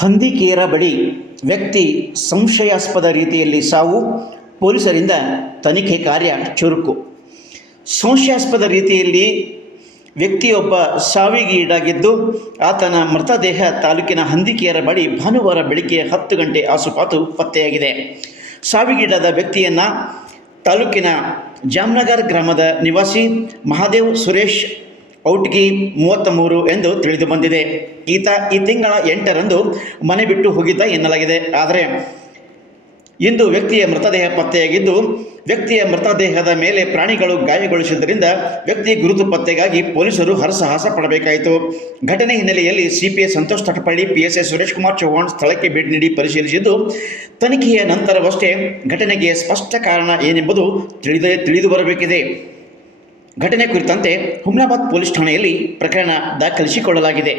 ಹಂದಿಕೇರ ಬಳಿ ವ್ಯಕ್ತಿ ಸಂಶಯಾಸ್ಪದ ರೀತಿಯಲ್ಲಿ ಸಾವು, ಪೊಲೀಸರಿಂದ ತನಿಖೆ ಕಾರ್ಯ ಚುರುಕು. ಸಂಶಯಾಸ್ಪದ ರೀತಿಯಲ್ಲಿ ವ್ಯಕ್ತಿಯೊಬ್ಬ ಸಾವಿಗೀಡಾಗಿದ್ದು, ಆತನ ಮೃತದೇಹ ತಾಲೂಕಿನ ಹಂದಿಕೇರ ಬಳಿ ಭಾನುವಾರ ಬೆಳಿಗ್ಗೆ 10 ಗಂಟೆ ಆಸುಪಾಸು ಪತ್ತೆಯಾಗಿದೆ. ಸಾವಿಗೀಡಾದ ವ್ಯಕ್ತಿಯನ್ನು ತಾಲೂಕಿನ ಜಾಮ್ನಗರ್ ಗ್ರಾಮದ ನಿವಾಸಿ ಮಹಾದೇವ್ ಸುರೇಶ್ ಔಟ್ಗಿ 33 ಎಂದು ತಿಳಿದು ಬಂದಿದೆ. ಈತ ಈ ತಿಂಗಳ 8ರಂದು ಮನೆ ಬಿಟ್ಟು ಹೋಗಿದ್ದ ಎನ್ನಲಾಗಿದೆ. ಆದರೆ ಇಂದು ವ್ಯಕ್ತಿಯ ಮೃತದೇಹ ಪತ್ತೆಯಾಗಿದ್ದು, ವ್ಯಕ್ತಿಯ ಮೃತದೇಹದ ಮೇಲೆ ಪ್ರಾಣಿಗಳು ಗಾಯಗೊಳಿಸಿದ್ದರಿಂದ ವ್ಯಕ್ತಿ ಗುರುತು ಪತ್ತೆಗಾಗಿ ಪೊಲೀಸರು ಹರಸಾಹಸ ಪಡಬೇಕಾಯಿತು. ಘಟನೆ ಹಿನ್ನೆಲೆಯಲ್ಲಿ ಸಿಪಿಐ ಸಂತೋಷ್ ತಟಪಳ್ಳಿ, ಪಿಎಸ್ಐ ಸುರೇಶ್ ಕುಮಾರ್ ಚೌಹಾಣ್ ಸ್ಥಳಕ್ಕೆ ಭೇಟಿ ನೀಡಿ ಪರಿಶೀಲಿಸಿದ್ದು, ತನಿಖೆಯ ನಂತರವಷ್ಟೇ ಘಟನೆಗೆ ಸ್ಪಷ್ಟ ಕಾರಣ ಏನೆಂಬುದು ತಿಳಿದು ಬರಬೇಕಿದೆ. ಘಟನೆ ಕುರಿತಂತೆ ಹುಮ್ನಾಬಾದ್ ಪೊಲೀಸ್ ಠಾಣೆಯಲ್ಲಿ ಪ್ರಕರಣ ದಾಖಲಿಸಿಕೊಳ್ಳಲಾಗಿದೆ.